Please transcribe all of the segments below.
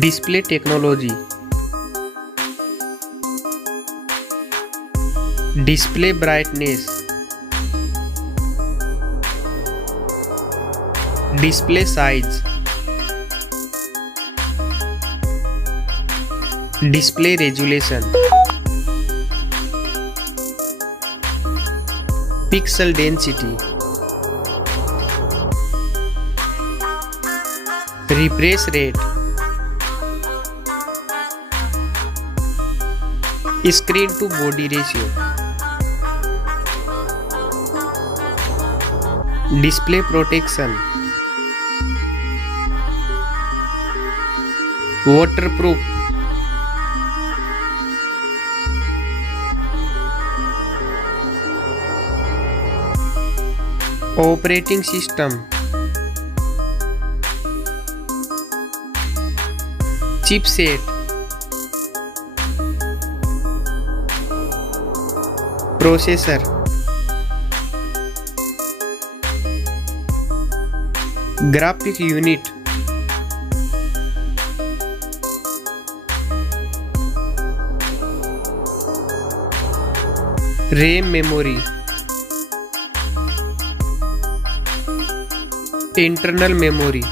Display technology. Display brightness. Display size. Display resolution. Pixel density. Refresh rate. Screen to body ratio. Display protection. Waterproof. Operating system. Chipset. Processor. Graphic unit. RAM memory. Internal memory.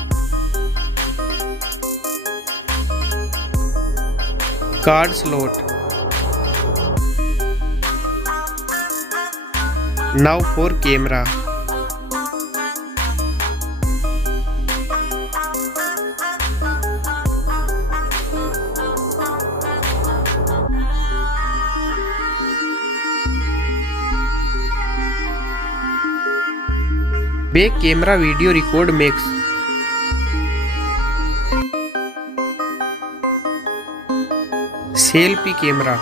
Card slot. Now for camera. Back camera video record makes. Selfie camera.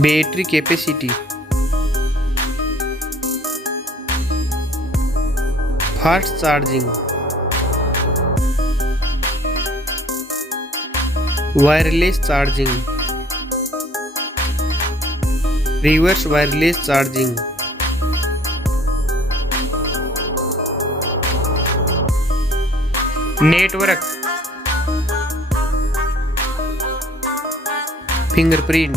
Battery capacity. Fast charging. Wireless charging. Reverse wireless charging. Network. Fingerprint.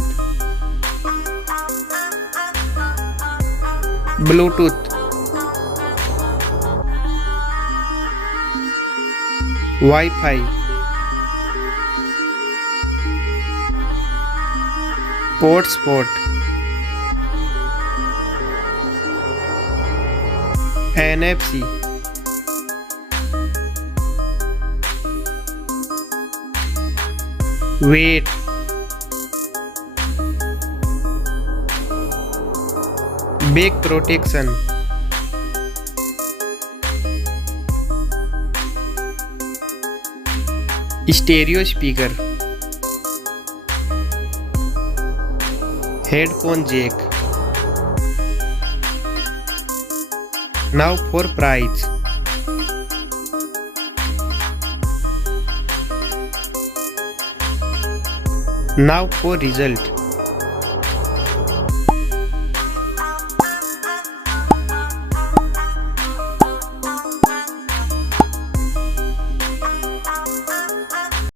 Bluetooth. Wi-Fi. Hotspot. NFC. Weight. Back protection. Stereo speaker. Headphone jack. Now for price. Now for result.